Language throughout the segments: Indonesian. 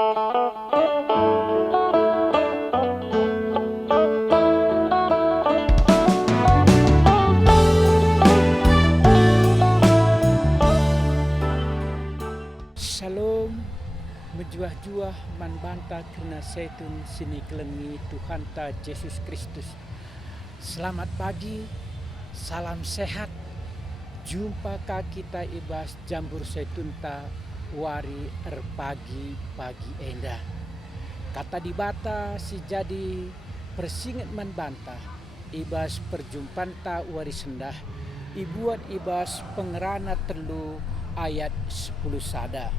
Salam menjuah-juah man banta kuna setun sini kelengi Tuhan ta Yesus Kristus. Selamat pagi, salam sehat. Jumpa ka kita ibas jambur setun ta wari pagi enda. Kata di bata si jadi persingat man banta ibas perjumpaan ta wari sendah. Ibuat ibas pengerana telu ayat 10 sada.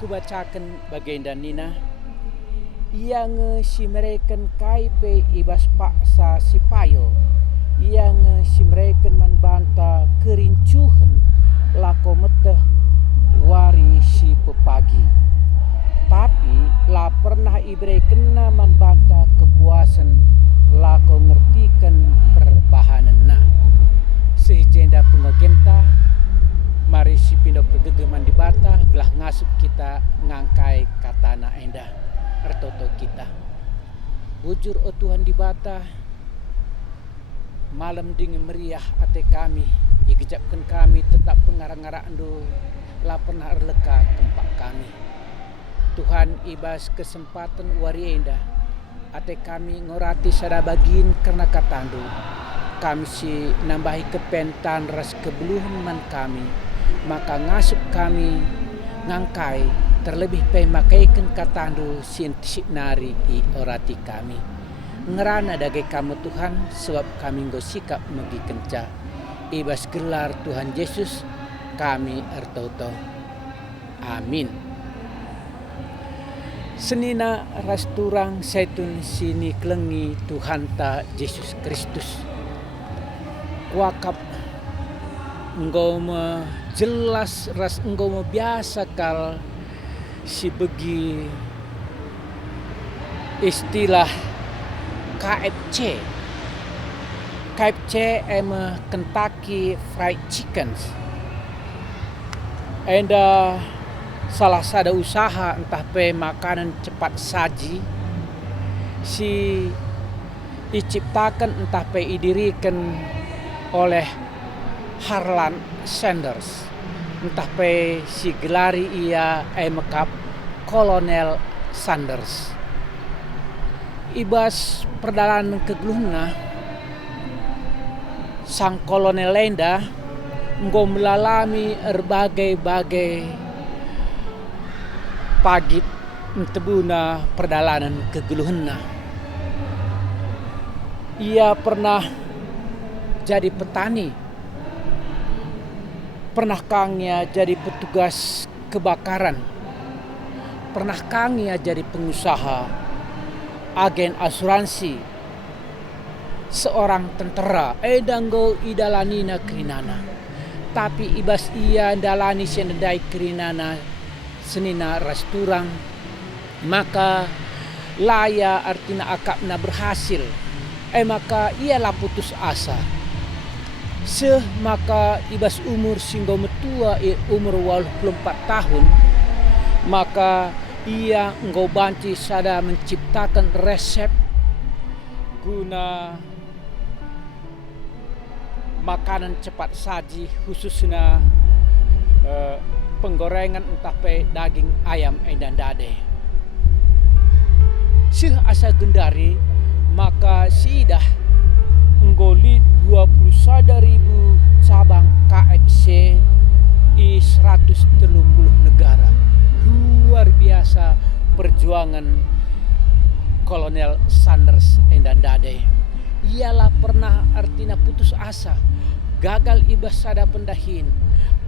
Kubacakan baginda nina. Yang si mereken kaipe ibas paksa si payo. Yang si mereken man banta kerincuhan lako meteh wari si pepagi. Tapi la pernah ibreken man banta kepuasan lako ngertikan perbahanan na. Sehingga pengagenta mari si pindo pergegeman di bata gelah ngasup kita ngangkai katana endah ertoto kita. Bujur o Tuhan di bata malam dingin meriah ate kami ikejapkan kami tetap pengarang-arang do la pernah erleka tempat kami. Tuhan ibas kesempatan wari endah ate kami ngorati sada bagin karena katandu kami si nambahi kepentan ras kebeluhan man kami. Maka ngasup kami ngangkai terlebih pemakaikan katandu sintisik nari i orati kami. Ngerana dagai kamu Tuhan sebab kami nggo sikap megi kenca. Ibas gelar Tuhan Yesus kami ertoto. Amin. Senina rasturang setun sini kelengi Tuhan ta Yesus Kristus. Wakap engkau jelas ras engkau biasa kal si begi istilah KFC. KFC Kentucky Fried Chickens. And salah satu usaha entah pe makanan cepat saji si diciptakan entah pe idirikan oleh Harlan Sanders. Entah pe si gelari ia mekap Kolonel Sanders. Ibas perdalan kegeluhna sang kolonel lenda nggo melalami berbagai-bagai pagit entebuna perdalanan kegeluhna. Ia pernah jadi petani, pernah kangnya jadi petugas kebakaran, pernah kangnya jadi pengusaha, agen asuransi, seorang tentara, danggo idalanina kerinana. Tapi ibas ia dalani senedai kerinana senina rasturang, maka laya artina akapna berhasil, maka ialah putus asa. Maka ibas umur singgo metua umur 84 tahun, maka ia engkau banci sada menciptakan resep guna makanan cepat saji khususnya penggorengan entah pe daging ayam dan dade. Asa gendari maka siidah nggolit 21.000 cabang KFC di 130 negara. Luar biasa perjuangan Kolonel Sanders dan Dade. Ialah pernah artinya putus asa, gagal ibas sada pendahin,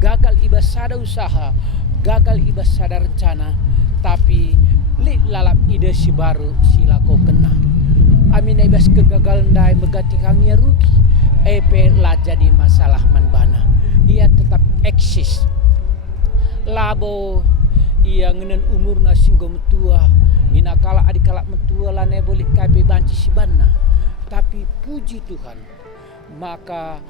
gagal ibas sada usaha, gagal ibas sada rencana, tapi lalap ide si baru silako kena. Amin ibas kegagalan dai megati kami rugi. Lah jadi masalah manbana. Ia tetap eksis. Labo ia ngenen umur na singgo metua. Nina kala adikala metua lane boleh kabe banci si bana. Tapi puji Tuhan, maka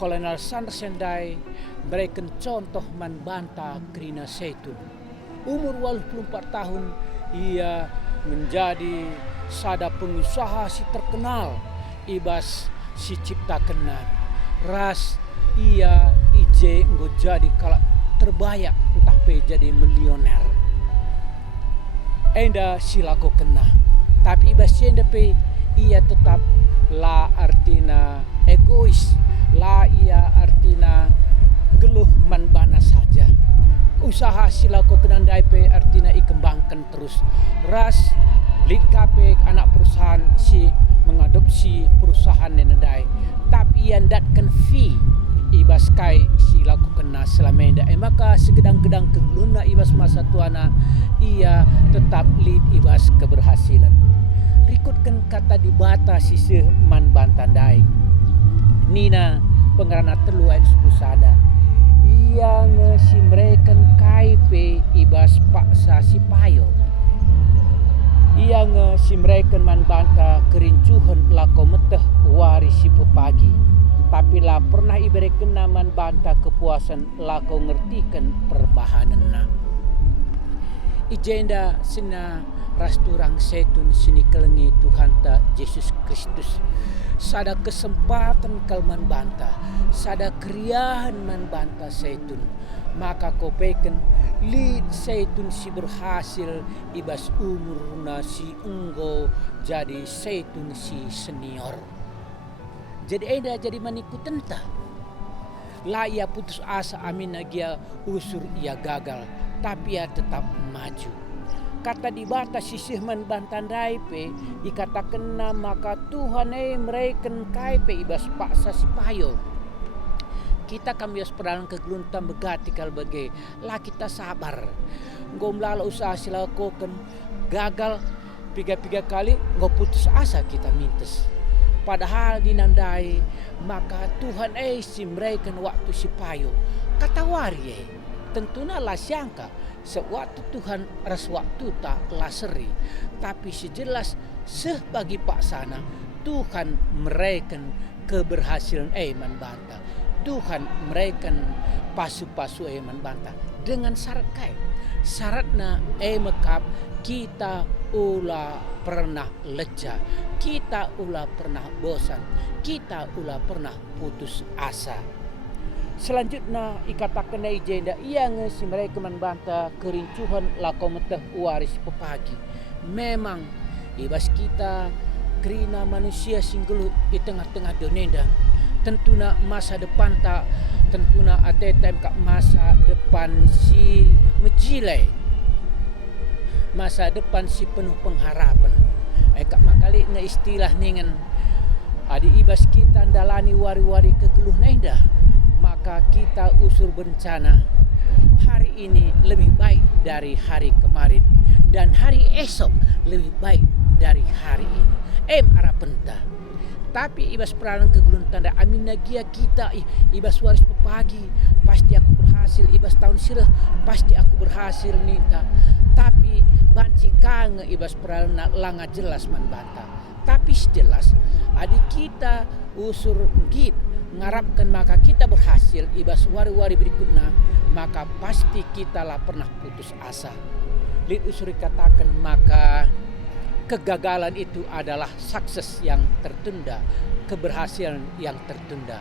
Kolonel Sanders Sendai berikan contoh man banta kerina setun. Umur 84 tahun ia menjadi sada pengusaha si terkenal ibas si cipta kenan. Ras ia ije nggo jadi kalak terbayak entah pe jadi milioner. Enda silako kena. Tapi ibas enda pe ia tetap la artina egois, la ia artina geluh manbana saja. Usaha silako kenandai pe artina ikembangkan terus. Ras lid kape anak perusahaan si mengadopsi perusahaan nenadai. Tapi yang datkan fee ibas kai silako kena selamenda. Maka segedang-gedang kegeluna ibas masa tuana ia tetap lid ibas keberhasilan. Rikutkan kata dibatasi man bantandai. Nina pengarana telu ayat 10 sada. Ia ngesimreken kaipe ibas paksa si payo. Ia ngesimreken man banta kerincuhan lako meteh wari si pepagi. Tapi lah pernah ibereken man banta kepuasan lako ngertikan perbahanana. Ijenda sina rasturang setun sini kelengi Tuhan ta Yesus Kristus. Sada kesempatan kalman banta, sada kriahan man banta setun. Maka kopeken lid setun si berhasil ibas umur si enggo jadi setun si senior. Jadi eda jadi maniku tenta. Lah ia putus asa amin nagia usur ia gagal, tapi ia tetap maju. Kata dibata sisih man bantandai pe ikatakan maka Tuhan mereken kai pe ibas paksa si payo. Kita kami peranan kegeluntam begati kal bage lah kita sabar. Ngomlala usaha silakokan gagal piga-piga kali nggo putus asa kita mintes. Padahal dinandai maka Tuhan si mereken waktu si payo. Kata wari tentunya lah siangka sewaktu Tuhan ras waktu tak laseri. Tapi sejelas sebagi paksana Tuhan mereken keberhasilan man banta. Tuhan mereken pasu-pasu man banta. Dengan syarat kai. Syaratna mekap kita ulah pernah leja. Kita ulah pernah bosan. Kita ulah pernah putus asa. Selanjutnya ikatakan ijenda ia ngesi mereka membanta kerincuhan lako meteh waris pepagi. Memang ibas kita kerina manusia singgelu di tengah-tengah donenda. Tentuna masa depan tak tentuna atetem kak masa depan si mejile. Masa depan si penuh pengharapan. Kak makali na istilah ningan adi ibas kita ndalani wari-wari kegeluh nenda. Maka kita usur bencana hari ini lebih baik dari hari kemarin dan hari esok lebih baik dari hari ini. Arapenta. Tapi ibas peranan kegelun tanda amin nagia kita ibas waris pepagi pasti aku berhasil ibas tahun sirah pasti aku berhasil ninta. Tapi banci kange ibas peranan langa jelas man banta. Tapi jelas adik kita usur git ngarapkan maka kita berhasil ibas wari-wari berikutnya maka pasti kita lah pernah putus asa. Lid usuri katakan maka kegagalan itu adalah sukses yang tertunda, keberhasilan yang tertunda.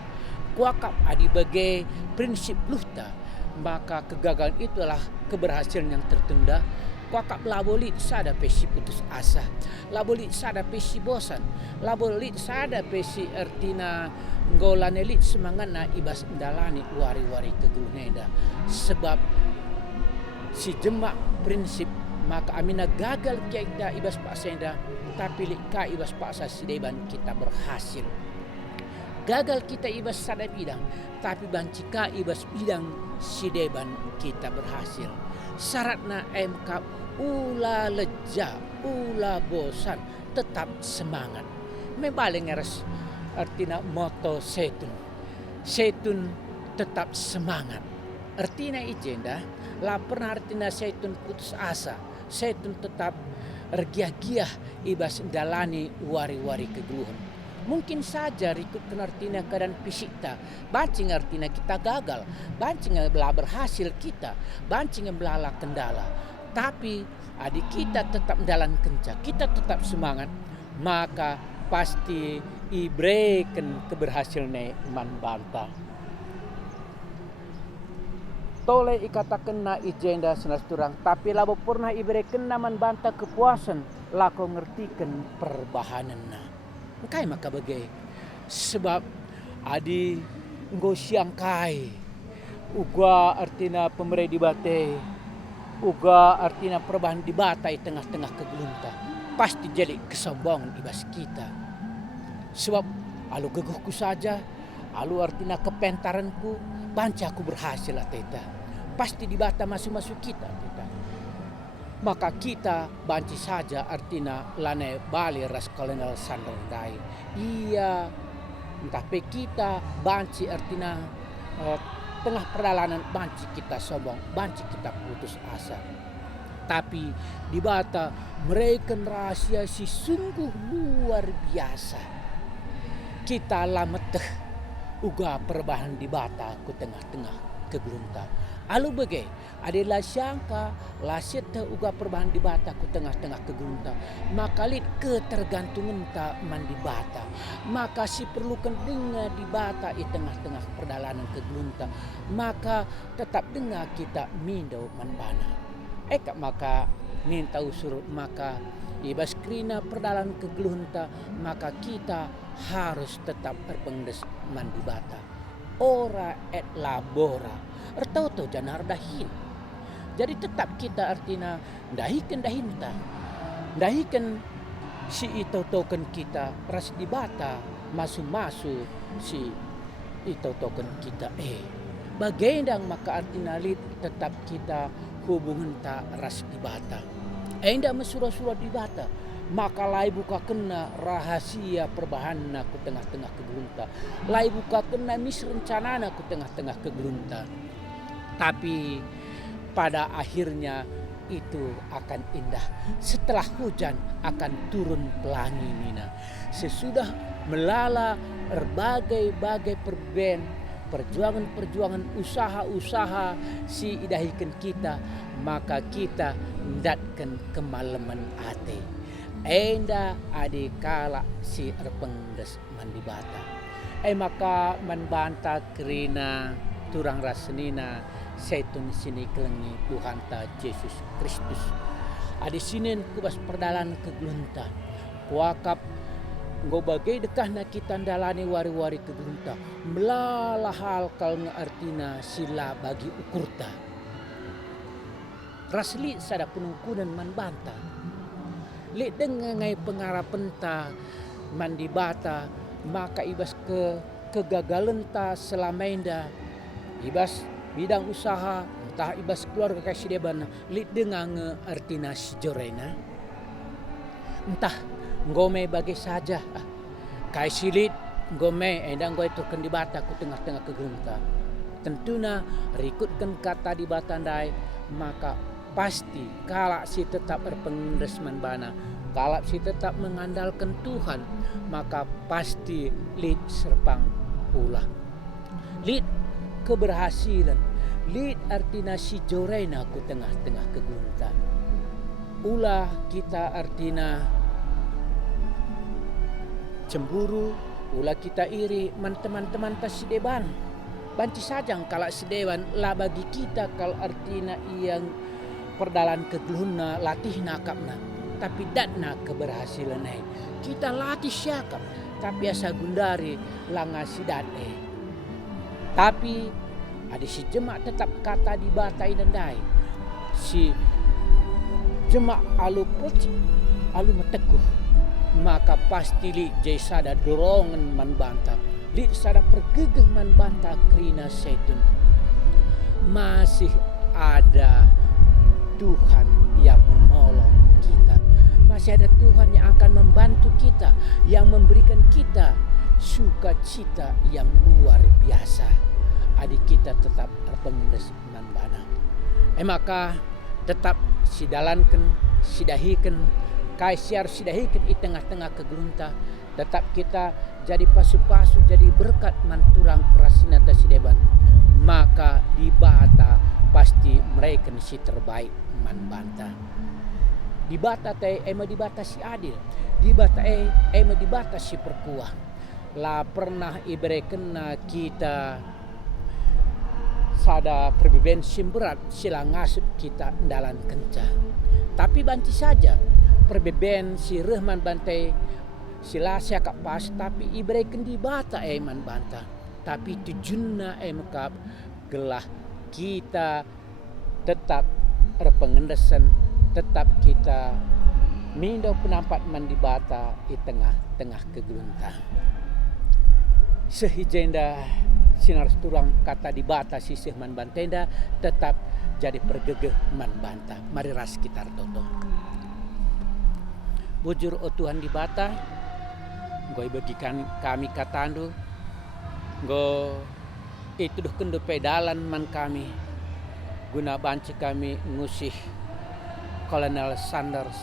Kuakap adi bagai prinsip luhta maka kegagalan itu adalah keberhasilan yang tertunda. Kuakap laboli sada pesi putus asa, laboli sada pesi bosan, laboli sada pesi artina ngolanelit semangat na ibas ndalani wari-wari kegeluneda. Sebab si jemak prinsip maka amina gagal kita ibas paksenda tapi lika ibas paksa sideban kita berhasil. Gagal kita ibas sada bidang tapi bancika ibas bidang sideban kita berhasil. Syaratna MK ula leja, ula bosan, tetap semangat. Membaling eres artinya moto setun. Setun tetap semangat. Artinya ijenda, lah pernah artinya setun putus asa. Setun tetap ergiah-giah ibas dalani wari-wari kegeluhan. Mungkin saja rikut artinya keadaan fisik kita. Bancing artinya kita gagal. Bancing belah berhasil kita. Bancing belah kendala. Tapi adik kita tetap jalan kencang, kita tetap semangat, maka pasti ibrekan keberhasilan man banta. Tole ikatakan na ijenda senas turang, tapi labo pernah ibrekan na man banta kepuasan, lako ngertikan perbahanan na. Kai maka bagai, sebab adi nggo siang kai, uga artina pemerintah di bate, uga artina perubahan di batai tengah-tengah kegelunta, pasti jadi kesombongan ibas kita. Sebab alu geguhku saja, alu artina kepentaranku, banci aku berhasil teta. Pasti di bata masuk-masuk kita teta. Maka kita banci saja artina lane bali ras kolonel sandaldai. Iya, tapi kita banci artina tengah perjalanan banci kita sombong, banci kita putus asa. Tapi di bata mereka rahasia si sungguh luar biasa. Kita lameteh uga perbahan di bata ku tengah-tengah kegelunta. Alu bagai adalah sangka laseta uga perbahan di bata ku tengah-tengah kegelunta. Maka lit ketergantungan ta man di bata. Maka si perlukan dengar di bata di tengah-tengah perjalanan kegelunta. Maka tetap dengar kita mindo man bana. Eka maka minta usur maka ibas krina perdalan kegelunta, maka kita harus tetap berpengdes mandi bata. Ora et labora, ertau janar dahin. Jadi tetap kita artina dahikan dahinta, dahikan si itu token kita ras di bata masuk si itu token kita bagendang maka artina lit tetap kita hubungan tak ras di bata. Endak mesurah-surah di bata, maka lai buka kena rahasia perbahan aku tengah-tengah kegelunta. Lai buka kena mis rencana aku tengah-tengah kegelunta. Tapi pada akhirnya itu akan indah. Setelah hujan akan turun pelangi mina. Sesudah melala berbagai-bagai perjuangan-perjuangan, usaha-usaha si idahikan kita, maka kita ndatkan kemalaman ate. Enda adikala si erpengdes mandi bata. Maka manbanta kerina turang rasenina setun sini kelengi Tuhan ta Yesus Kristus. Adi sinin kubas perdalan kegelunta. Kuakap nggo bagai dekahna kita dalani wari-wari kegelunta. Melala hal kal artina sila bagi ukurta. Rasli sada penungkunan man banta. Li dengangai pengarapenta mandi bata, maka ibas kegagalan ta selamainda. Ibas bidang usaha, entah ibas keluarga kasih deban, li dengan artina sejorena. Entah ngome bagi saja, kai silit ngome endang gue turkan di bata ku tengah-tengah kegelunta. Tentunya rikutkan kata di batandai, maka pasti kalau si tetap berpengresman bana, kalau si tetap mengandalkan Tuhan, maka pasti lid serpang pula. Lid keberhasilan, lid artina si jorena ku tengah-tengah kegelunta. Ulah kita artina cemburu, ulah kita iri man teman-teman tas si deban. Banci sajang kalau si dewan lah bagi kita kalau artina yang perdalan kegeluna latih nakapna, tapi datna keberhasilan kita latih syakap, tapi asa gundari langasi date. Tapi ada si jemak tetap kata di batai dendai, si jemak alu peci, alu meteguh, maka pasti li jai sada dorongan man banta, li sada pergegeh man banta krina setun. Masih ada Tuhan yang menolong kita. Masih ada Tuhan yang akan membantu kita, yang memberikan kita sukacita yang luar biasa. Adik kita tetap berpengendes manbana. Maka tetap sidalankan, sidahikan, kaisiar sidahikan di tengah-tengah kegelunta. Tetap kita jadi pasu-pasu, jadi berkat manturang rasinata sideban. Maka di bata pasti mereka si terbaik man banta. Di bata te ema di bata si adil, di bata ema di bata si perkuah. La pernah ibreken kita sada perbedaan berat sila ngasep kita dalam kenca. Tapi banci saja perbedaan si Rahman bantai sila siakap pas tapi ibreken di bata man banta. Tapi tujuannya mekap gelah kita tetap berpengendesan, tetap kita mindo penampat man di bata di tengah-tengah kegeluntang. Sehijenda sinar turang kata di bata sisih man bantenda tetap jadi pergegeh man banta. Mari ras kita toto. Bujur o Tuhan di bata, goy bagikan kami katandu, go itu duh kendo pedalan man kami, guna banci kami ngusih Kolonel Sanders,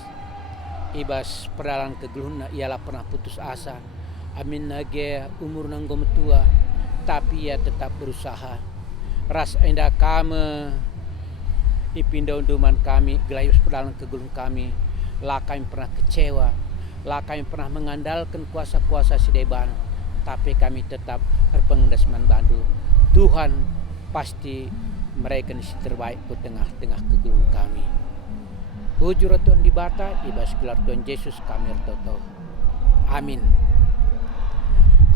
ibas pedalan kegeluhna ialah pernah putus asa. Amin nage umur nanggo metua, tapi ia tetap berusaha. Ras enda kame ipindo unduman kami, gelayus pedalan kegeluh kami, laka yang pernah kecewa, laka yang pernah mengandalkan kuasa-kuasa sideban, tapi kami tetap berpengendas man bandu. Tuhan pasti mereka nisi terbaik ke tengah-tengah kegeluh kami. Bujur Tuhan di bata, ibas gelar Tuhan Yesus kami toto. Amin.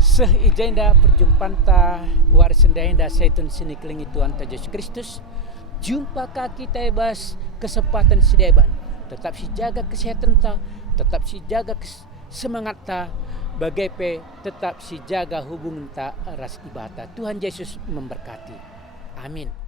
Sehijenda perjumpaan ta warisendahenda seitun sini kelingi Tuhan ta Yesus Kristus. Jumpa kita ibas kesempatan sideban. Tetap si jaga kesehatan ta, tetap si jaga semangat ta, bagai tetap si jaga hubungan ta ras ibadah. Tuhan Yesus memberkati. Amin.